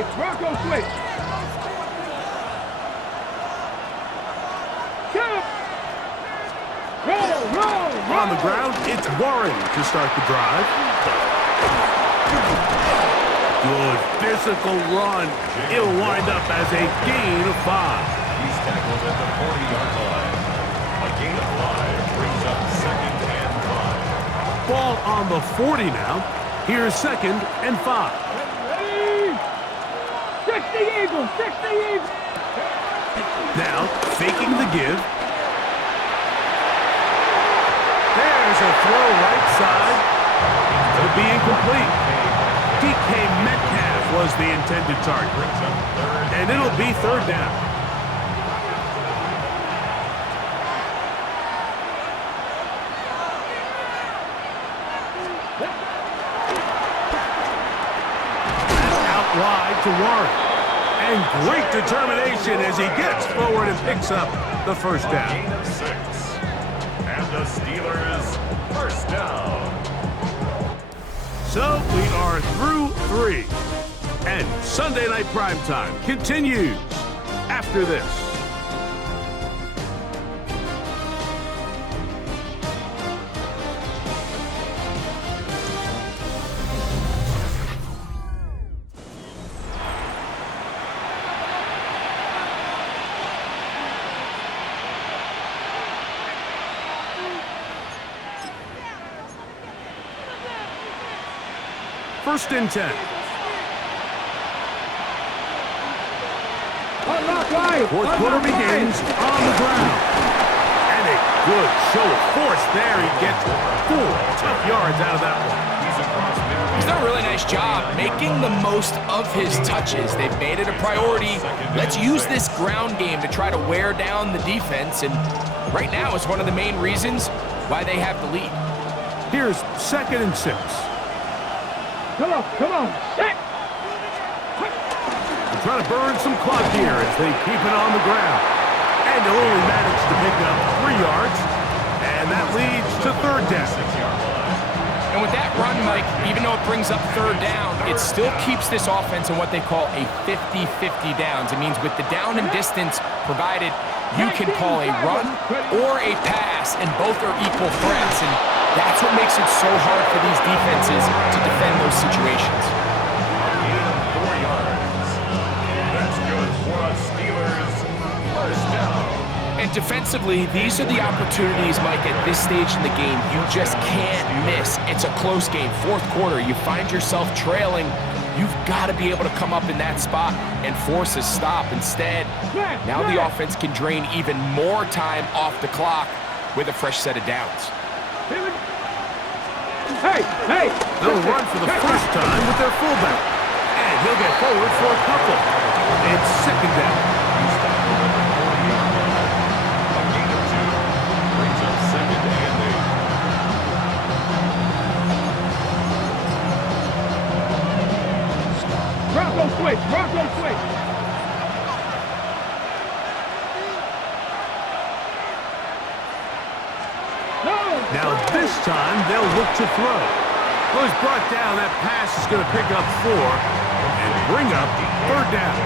switch. Bronco switch. Roll. On the ground, it's Warren to start the drive. Good physical run. It'll wind up as a gain of 5. He's tackled at the 40-yard line. A gain of 5 brings up 2nd and 5. Ball on the 40 now. Here's 2nd and 5. 60 Eagles, 60 Eagles. Now, faking the give. There's a throw right side. It'll be incomplete. DK Metcalf was the intended target. And it'll be 3rd down. That's out wide to Warren. And great determination as he gets forward and picks up the 1st down. Gain of 6. And the Steelers, 1st down. So we are through 3. And Sunday Night Primetime continues after this. First and 10. Fourth quarter begins on the ground. And a good show of force there. He gets 4 tough yards out of that one. He's done a really nice job making the most of his touches. They've made it a priority. Let's use this ground game to try to wear down the defense. And right now it's one of the main reasons why they have the lead. Here's 2nd and 6. Come on, set! They're trying to burn some clock here as they keep it on the ground. And they'll only manage to pick up 3 yards. And that leads to 3rd down. And with that run, Mike, even though it brings up 3rd down, it still keeps this offense in what they call a 50-50 downs. It means with the down and distance provided, you can call a run or a pass, and both are equal threats. And that's what makes it so hard for these defenses to defend those situations. Gain of 4 yards. That's good for a Steelers 1st down. And defensively, these are the opportunities, Mike, at this stage in the game you just can't miss. It's a close game. 4th quarter, you find yourself trailing. You've got to be able to come up in that spot and force a stop. Instead, now the offense can drain even more time off the clock with a fresh set of downs. Hey! They'll run for the first time with their fullback. And he'll get forward for a couple. It's 2nd down. A gain of 2 brings up 2nd and 8. Bronco switch! Now this time they'll look to throw. Well, he's brought down. That pass is going to pick up 4 and bring up 3rd down.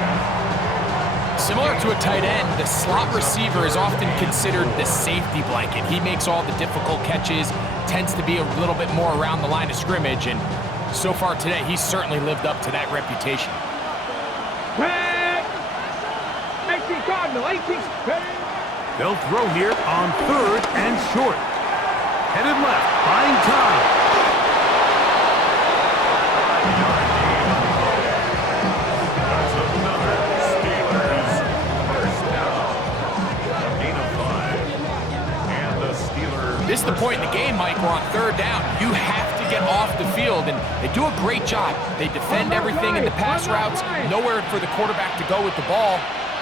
Similar to a tight end, the slot receiver is often considered the safety blanket. He makes all the difficult catches, tends to be a little bit more around the line of scrimmage, and so far today, he's certainly lived up to that reputation. 18 Cardinal, 18. They'll throw here on 3rd and short. Headed left, buying time. That's another Steelers 1st down. A gain of 5. And the Steelers. This is the point in the game, Mike, we're on 3rd down. You have to get off the field, and they do a great job. They defend everything in the pass routes, nowhere for the quarterback to go with the ball,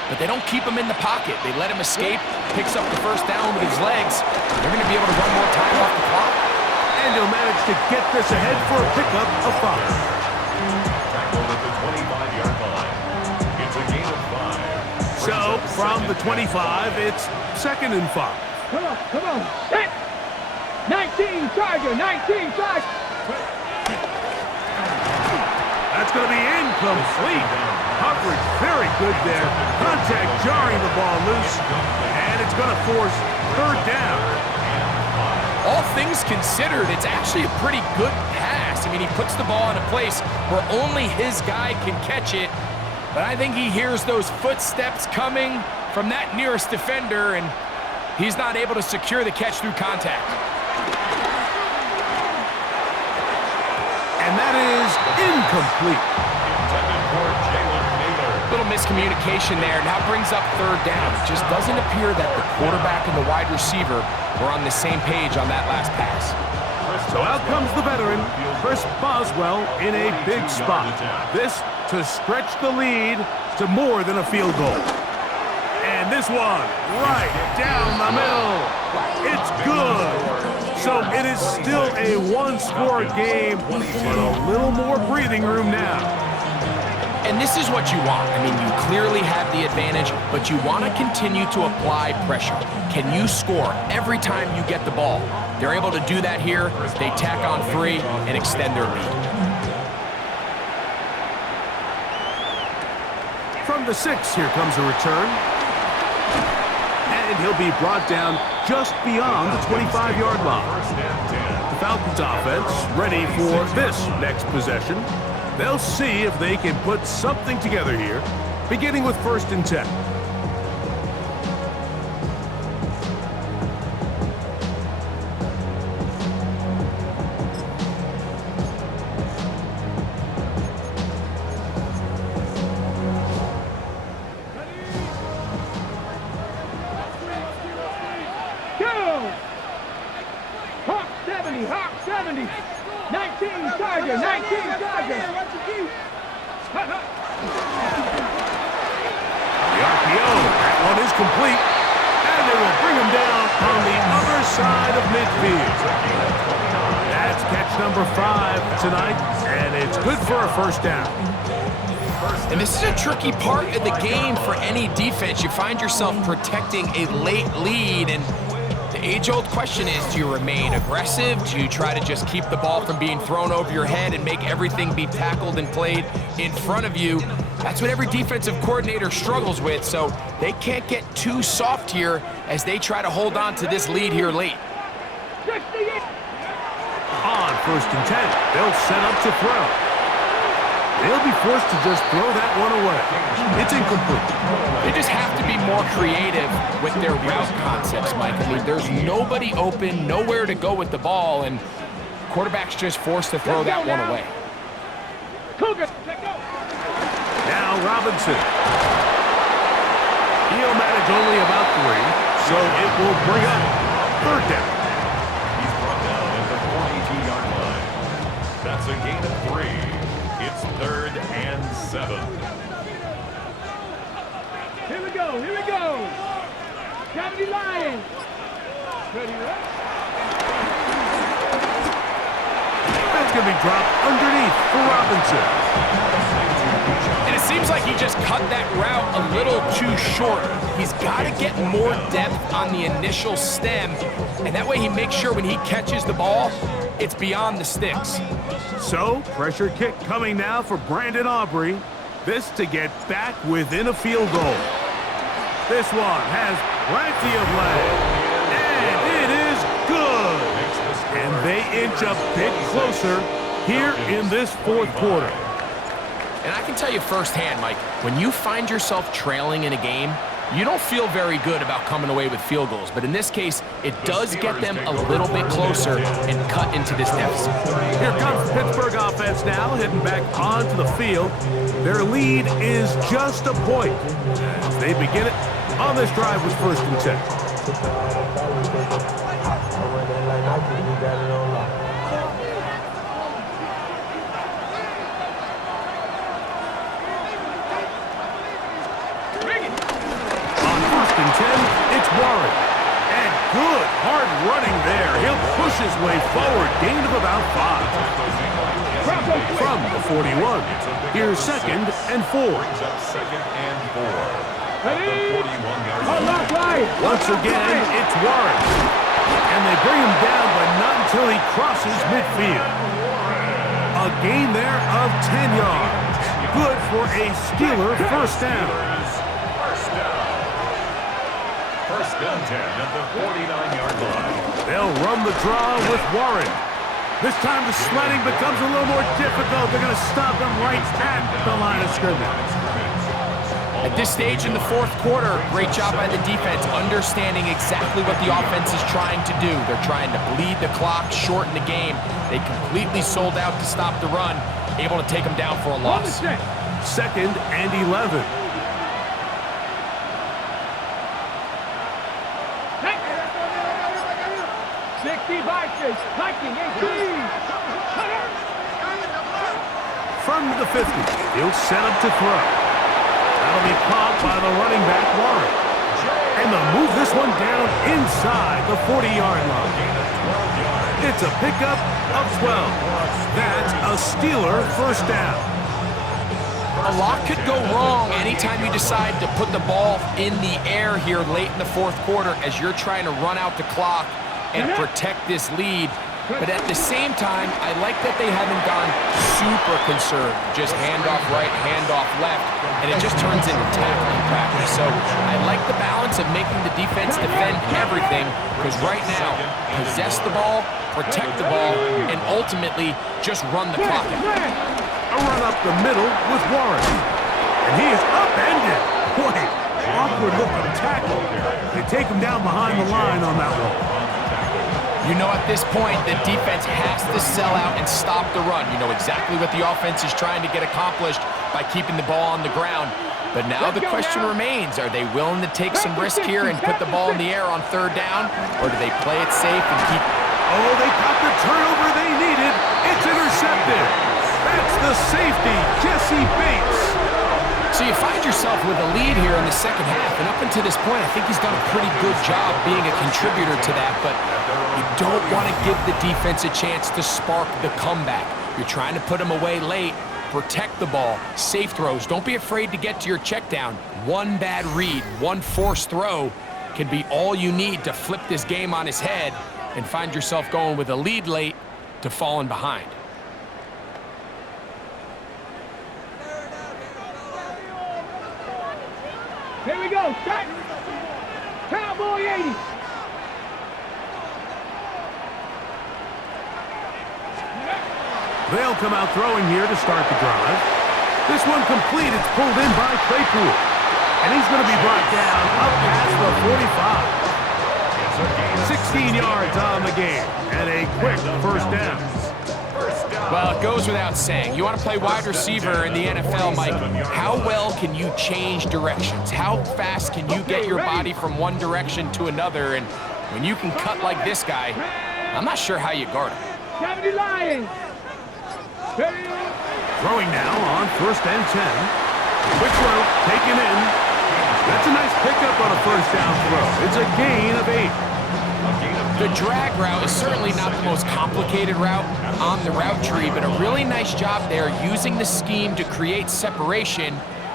but they don't keep him in the pocket. They let him escape, picks up the 1st down with his legs. They're going to be able to run more time off the clock. And he'll manage to get this ahead for a pickup of 5. Tackled at the 25-yard line. It's a gain of 5. So from the 25, it's 2nd and 5. Come on, set! 19 Charger, 19 Charger! That's going to be incomplete. Coverage very good there. Contact jarring the ball loose. And it's going to force third down. All things considered, it's actually a pretty good pass. I mean, he puts the ball in a place where only his guy can catch it. But I think he hears those footsteps coming from that nearest defender, and he's not able to secure the catch through contact. And that is incomplete. Intended for Jalen Naylor. Little miscommunication there. Now brings up third down. It just doesn't appear that the quarterback and the wide receiver were on the same page on that last pass. So out comes the veteran, Chris Boswell, in a big spot. This to stretch the lead to more than a field goal. And this one, right down the middle. It's good. So it is still a one-score game, but a little more breathing room now. And this is what you want. I mean, you clearly have the advantage, but you want to continue to apply pressure. Can you score every time you get the ball? They're able to do that here. They tack on 3 and extend their lead. From the 6, here comes a return. And he'll be brought down just beyond the 25-yard line. The Falcons offense ready for this next possession. They'll see if they can put something together here, beginning with 1st and 10. Hawk 70, 19 Tiger, 19 Tiger. The RPO, that one is complete, and they will bring him down on the other side of midfield. That's catch number 5 tonight, and it's good for a 1st down. And this is a tricky part of the game for any defense. You find yourself protecting a late lead, and the age-old question is, do you remain aggressive? Do you try to just keep the ball from being thrown over your head and make everything be tackled and played in front of you? That's what every defensive coordinator struggles with, so they can't get too soft here as they try to hold on to this lead here late. On 1st and 10, they'll set up to throw. They'll be forced to just throw that one away. It's incomplete. They just have to be more creative with their route concepts, Mike. I mean, there's nobody open, nowhere to go with the ball, and quarterback's just forced to throw that one away. Now Robinson. He'll manage only about 3, so it will bring up 3rd down. He's brought down at the 42-yard line. That's a gain of 3. It's 3rd and 7. Here we go, here we go. Cavity Lions. Ready, right? That's going to be dropped underneath for Robinson. And it seems like he just cut that route a little too short. He's got to get more depth on the initial stem, and that way he makes sure when he catches the ball, it's beyond the sticks. So, pressure kick coming now for Brandon Aubrey. This to get back within a field goal. This one has plenty of leg, and it is good. And they inch a bit closer here in this 4th quarter. And I can tell you firsthand, Mike, when you find yourself trailing in a game, you don't feel very good about coming away with field goals. But in this case, it does get them a little bit closer and cut into this deficit. Here comes the Pittsburgh offense now, heading back onto the field. Their lead is just a point. As they begin it on this drive with 1st and 10. On 1st and 10, it's Warren. And good hard running there. He'll push his way forward. Gain of about 5. From the 41, here's 2nd and 4. Brings up 2nd and 4. At the 41-yard line. Once again, it's Warren. And they bring him down, but not until he crosses midfield. A A gain there of 10 yards. Good for a Steeler first down. First down 10 at the 49-yard line. They'll run the draw with Warren. This time the sledding becomes a little more difficult. They're going to stop him right at the line of scrimmage. At this stage in the fourth quarter, great job by the defense, understanding exactly what the offense is trying to do. They're trying to bleed the clock, shorten the game. They completely sold out to stop the run, able to take them down for a loss. Second and 11. From the 50, he'll set up to throw. That'll be caught by the running back, Warren. And they'll move this one down inside the 40-yard line. It's a pickup of 12. That's a Steeler first down. A lot could go wrong anytime you decide to put the ball in the air here late in the fourth quarter as you're trying to run out the clock and protect this lead. But at the same time, I like that they haven't gone super conserved. Just handoff right, handoff left, and it just turns into tackling practice. So I like the balance of making the defense defend everything, because right now, possess the ball, protect the ball, and ultimately just run the clock out. A run up the middle with Warren. And he is upended. Boy, awkward looking tackle. They take him down behind the line on that one. You know, at this point, the defense has to sell out and stop the run. You know exactly what the offense is trying to get accomplished by keeping the ball on the ground. But now the question remains, are they willing to take some risk here and put the ball in the air on third down? Or do they play it safe and keep... Oh, they got the turnover they needed. It's intercepted. That's the safety, Jesse Bates. So you find yourself with a lead here in the second half, and up until this point, I think he's done a pretty good job being a contributor to that, but you don't want to give the defense a chance to spark the comeback. You're trying to put them away late, protect the ball, safe throws. Don't be afraid to get to your check down. One bad read, one forced throw can be all you need to flip this game on its head and find yourself going with a lead late to falling behind. Here we go, shot. Cowboy 80. They'll come out throwing here to start the drive. This one complete. It's pulled in by Claypool. And he's going to be brought down up past the 45. 16 yards on the game. And a quick first down. Well, it goes without saying. You want to play wide receiver in the NFL, Mike, how well can you change directions? How fast can you get your body from one direction to another? And when you can cut like this guy, I'm not sure how you guard him. Cavity Lions. Throwing now on first and 10. Quick throw, taken in. That's a nice pickup on a first down throw. It's a gain of 8. The drag route is certainly not the most complicated route on the route tree, but a really nice job there using the scheme to create separation.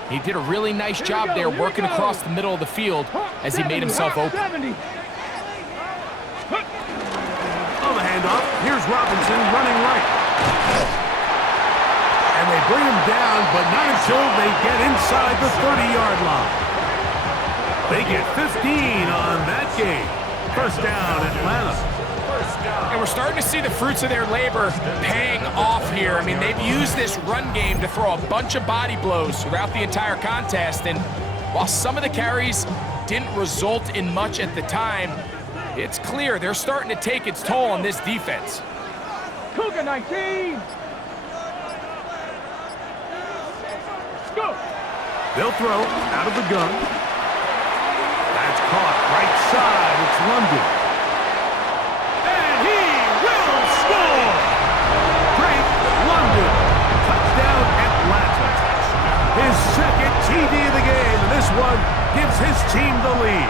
He did a really nice job there working across the middle of the field as he made himself open. On the handoff, here's Robinson running right. And they bring him down, but not until they get inside the 30-yard line. They get 15 on that game. First down, Atlanta. And we're starting to see the fruits of their labor paying off here. I mean, they've used this run game to throw a bunch of body blows throughout the entire contest. And while some of the carries didn't result in much at the time, it's clear they're starting to take its toll on this defense. Cougar 19. Go. They'll throw out of the gun. That's caught right side. It's London. And he will score! Drake London. Touchdown Atlanta. His second TD of the game, and this one gives his team the lead.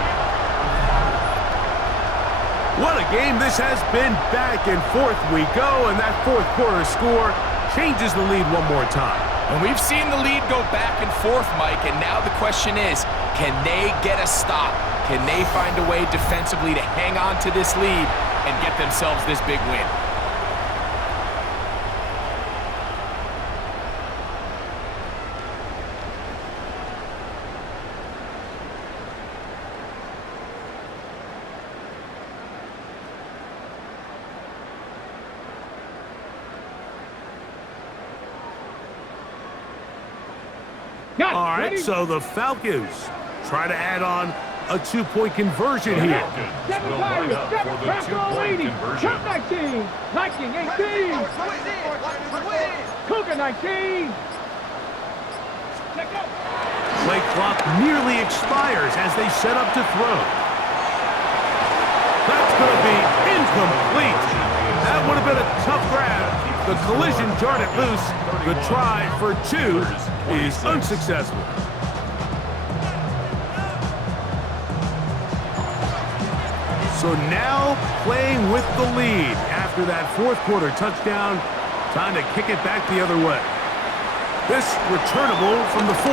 What a game this has been. Back and forth we go, and that fourth quarter score changes the lead one more time. And we've seen the lead go back and forth, Mike, and now the question is, can they get a stop? Can they find a way defensively to hang on to this lead and get themselves this big win? All right, so the Falcons try to add on a 2-point conversion here. Seven Will line Tigers, up seven for the Cracker 2-point 80. conversion. Chuck 19. Viking 18. Cougar 19. Check out. Play clock nearly expires as they set up to throw. That's going to be incomplete. That would have been a tough grab. The collision jarred it loose. The try for 2 is unsuccessful. So now playing with the lead after that fourth quarter touchdown. Time to kick it back the other way. This returnable from the 4.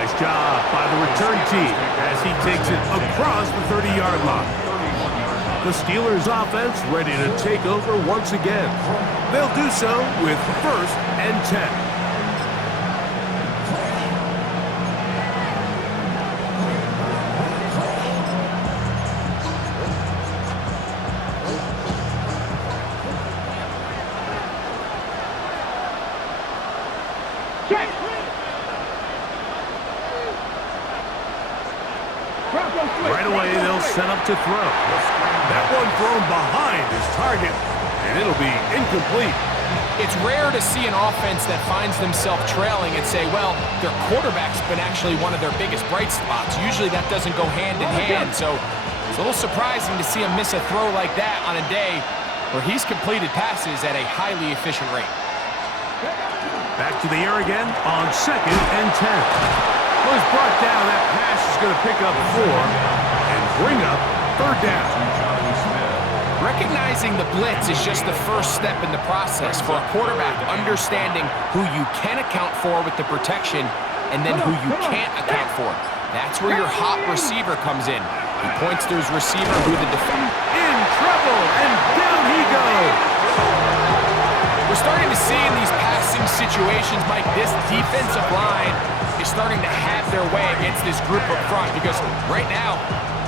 Nice job by the return team as he takes it across the 30-yard line. The Steelers offense ready to take over once again. They'll do so with 1st and 10. Check. Right away, they'll set up to throw. That one thrown behind his target, and it'll be incomplete. It's rare to see an offense that finds themselves trailing and say, well, their quarterback's been actually one of their biggest bright spots. Usually that doesn't go hand in hand, so it's a little surprising to see him miss a throw like that on a day where he's completed passes at a highly efficient rate. Back to the air again on 2nd and 10. Well, he's brought down. That pass is going to pick up 4 and bring up 3rd down. Recognizing the blitz is just the first step in the process for a quarterback, understanding who you can account for with the protection and then who you can't account for. That's where your hot receiver comes in. He points to his receiver who the defender. In trouble, and down he goes. We're starting to see in these passing situations, Mike, this defensive line is starting to have their way against this group up front because right now,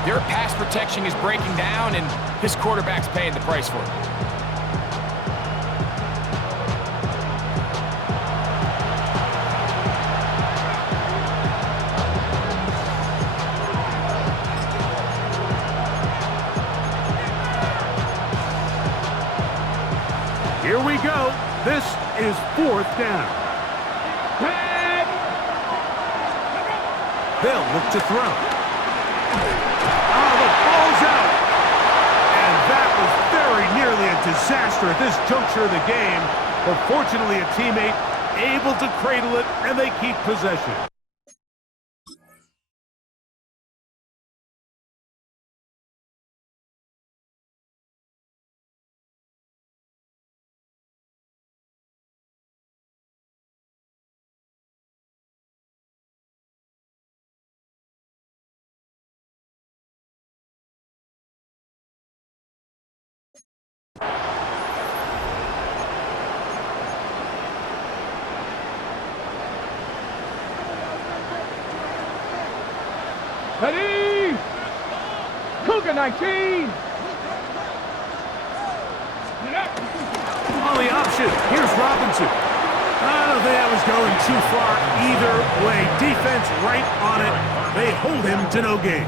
their pass protection is breaking down and his quarterback's paying the price for it. Here we go. This is 4th down. They'll look to throw. Oh, the ball's out. And that was very nearly a disaster at this juncture of the game. But fortunately, a teammate able to cradle it, and they keep possession. Ready? Cougar 19. On the option, here's Robinson. I don't think that was going too far either way. Defense right on it. They hold him to no gain.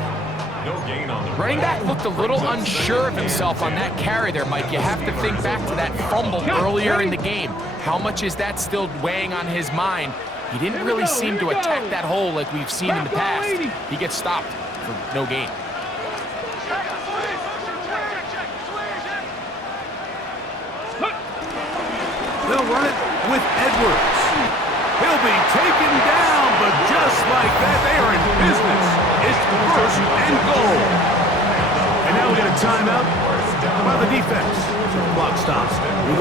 No gain on the Running back looked a little unsure of himself on that carry there, Mike. You have to think back to that fumble earlier in the game. How much is that still weighing on his mind? He didn't really seem to attack that hole like we've seen in the past. He gets stopped for no gain. They'll run it with Edwards. He'll be taken down, but just like that, they are in business. It's 1st and goal. And now we get a timeout by the defense. So the clock stops with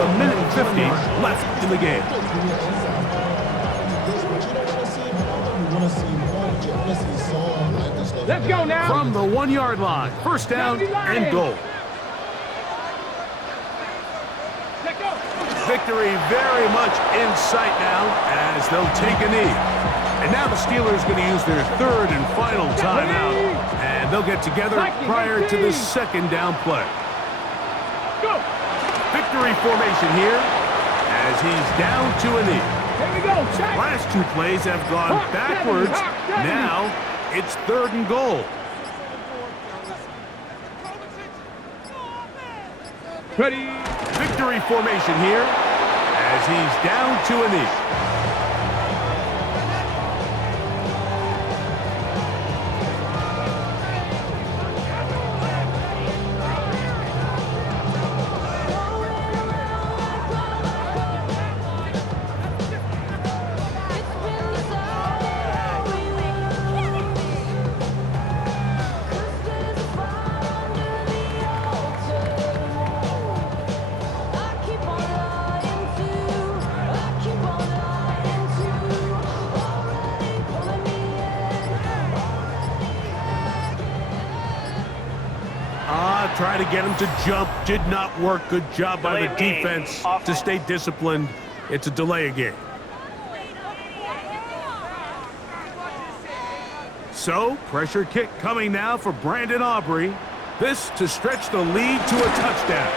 1:50 left in the game. Let's go now. From the 1-yard line, 1st down and goal. Let's go. Victory very much in sight now as they'll take a knee. And now the Steelers going to use their 3rd and final timeout. And they'll get together prior to the 2nd down play. Go. Victory formation here as he's down to a knee. Here we go. Check. Last two plays have gone backwards. Now it's 3rd and goal. Ready. Victory formation here as he's down to a knee. Try to get him to jump. Did not work. Good job by the defense to stay disciplined. It's a delay of game. So, pressure kick coming now for Brandon Aubrey. This to stretch the lead to a touchdown.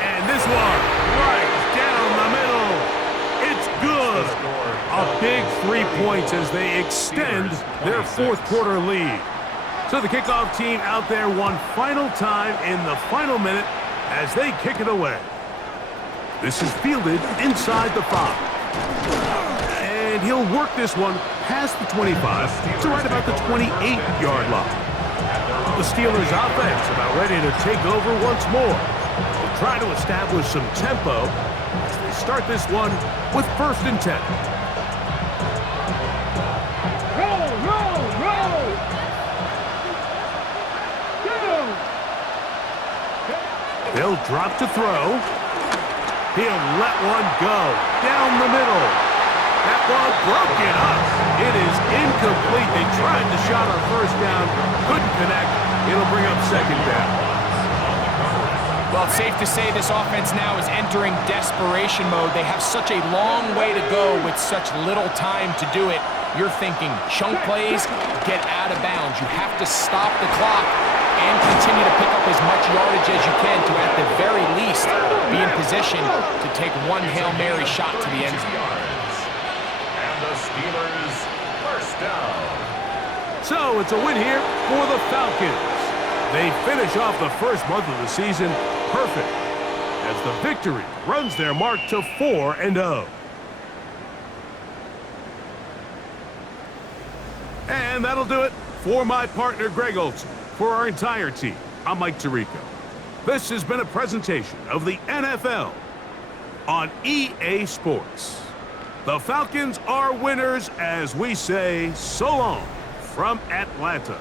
And this one, right down the middle. It's good. A big 3 points as they extend their 4th quarter lead. So the kickoff team out there one final time in the final minute as they kick it away. This is fielded inside the 5. And he'll work this one past the 25 to right about the 28-yard line. The Steelers offense about ready to take over once more. They'll try to establish some tempo as they start this one with 1st and 10. Roll, roll, roll. They'll drop to throw. He'll let one go down the middle. That ball broken up. It is incomplete. They tried the shot on 1st down. Couldn't connect. It'll bring up 2nd down. Well, it's safe to say this offense now is entering desperation mode. They have such a long way to go with such little time to do it. You're thinking chunk plays, get out of bounds. You have to stop the clock and continue to pick up as much yardage as you can to, at the very least, be in position to take one Hail Mary shot to the end zone. And the Steelers, 1st down. So it's a win here for the Falcons. They finish off the 1st month of the season perfect as the victory runs their mark to 4-0. And that'll do it for my partner, Greg Olson. For our entire team, I'm Mike Tirico. This has been a presentation of the NFL on EA Sports. The Falcons are winners as we say so long from Atlanta.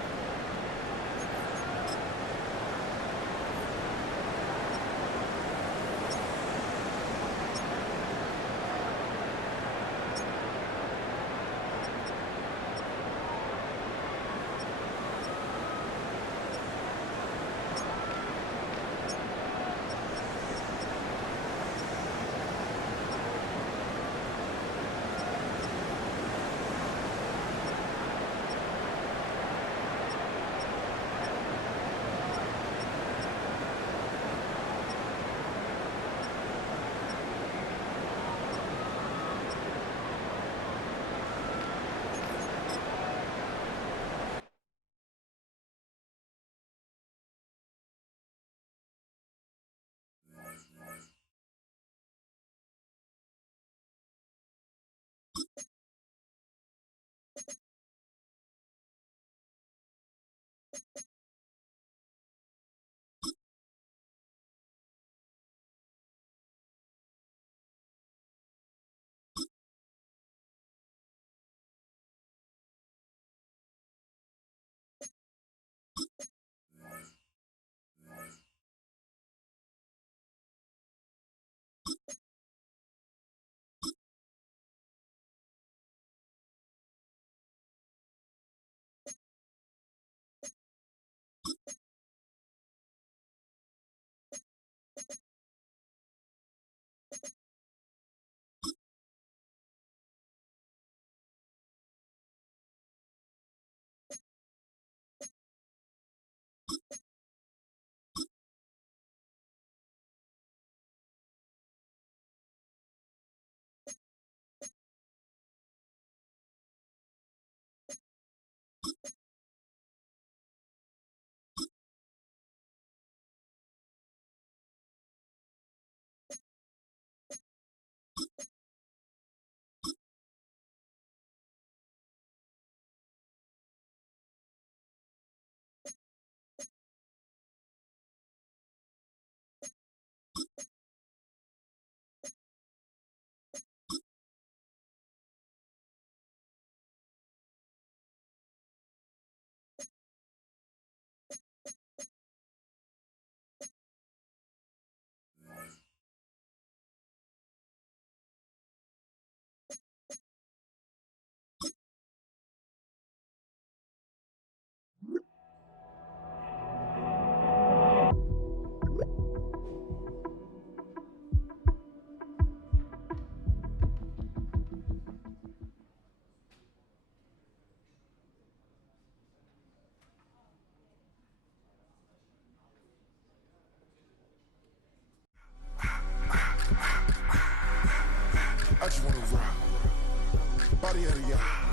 yada, yada, yada.